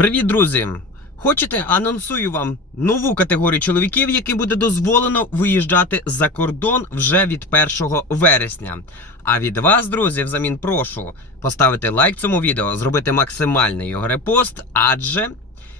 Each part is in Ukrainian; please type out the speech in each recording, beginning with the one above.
Привіт, друзі! Хочете, анонсую вам нову категорію чоловіків, яким буде дозволено виїжджати за кордон вже від 1 вересня. А від вас, друзі, взамін прошу поставити лайк цьому відео, зробити максимальний його репост, адже.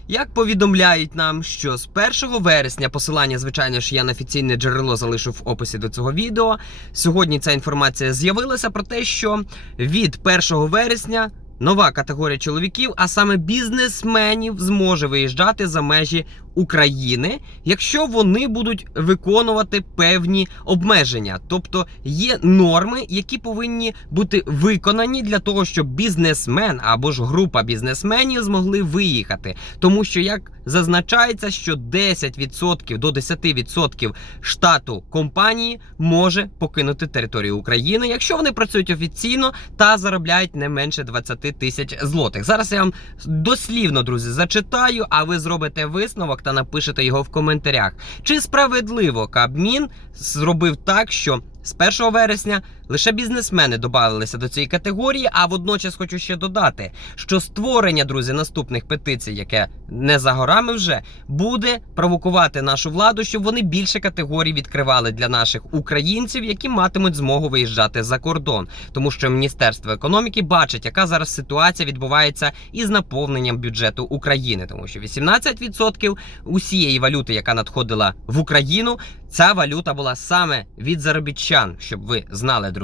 Як повідомляють нам, що з 1 вересня посилання, звичайно ж, я на офіційне джерело залишу в описі до цього відео. Сьогодні ця інформація з'явилася про те, що від 1 вересня нова категорія чоловіків, а саме бізнесменів, зможе виїжджати за межі України, якщо вони будуть виконувати певні обмеження. Тобто є норми, які повинні бути виконані для того, щоб бізнесмен або ж група бізнесменів змогли виїхати. Тому що як зазначається, що 10% до 10% штату компанії може покинути територію України, якщо вони працюють офіційно та заробляють не менше 20 тисяч злотих. Зараз я вам дослівно, друзі, зачитаю, а ви зробите висновок та напишете його в коментарях. Чи справедливо Кабмін зробив так, що з 1 вересня лише бізнесмени додавалися до цієї категорії. А водночас хочу ще додати, що створення, друзі, наступних петицій, яке не за горами вже, буде провокувати нашу владу, щоб вони більше категорій відкривали для наших українців, які матимуть змогу виїжджати за кордон. Тому що Міністерство економіки бачить, яка зараз ситуація відбувається із наповненням бюджету України, тому що 18% усієї валюти, яка надходила в Україну, ця валюта була саме від заробітчан, щоб ви знали, друзі.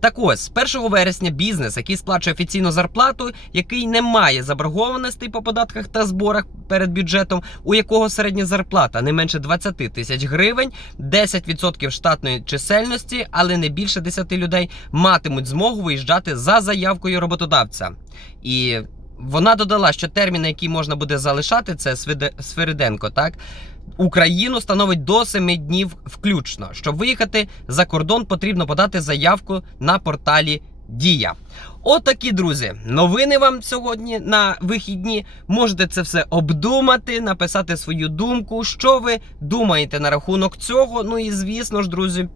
Так ось, з 1 вересня бізнес, який сплачує офіційну зарплату, який не має заборгованості по податках та зборах перед бюджетом, у якого середня зарплата не менше 20 тисяч гривень, 10% штатної чисельності, але не більше 10 людей, матимуть змогу виїжджати за заявкою роботодавця. І вона додала, що термін, на який можна буде залишати, це Свириденко, так? Україну становить до 7 днів включно. Щоб виїхати за кордон, потрібно подати заявку на порталі Дія. Отакі, друзі, новини вам сьогодні на вихідні. Можете це все обдумати, написати свою думку, що ви думаєте на рахунок цього. Ну і звісно ж, друзі,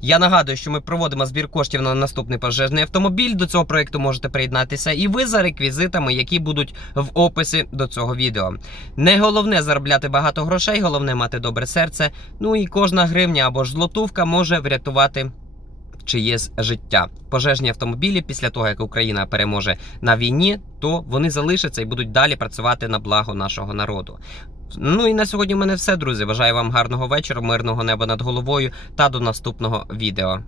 я нагадую, що ми проводимо збір коштів на наступний пожежний автомобіль. До цього проекту можете приєднатися і ви за реквізитами, які будуть в описі до цього відео. Не головне заробляти багато грошей, головне мати добре серце. Ну і кожна гривня або ж злотувка може врятувати чиєсь життя. Пожежні автомобілі після того, як Україна переможе на війні, то вони залишаться і будуть далі працювати на благо нашого народу. Ну і на сьогодні в мене все, друзі. Бажаю вам гарного вечора, мирного неба над головою та до наступного відео.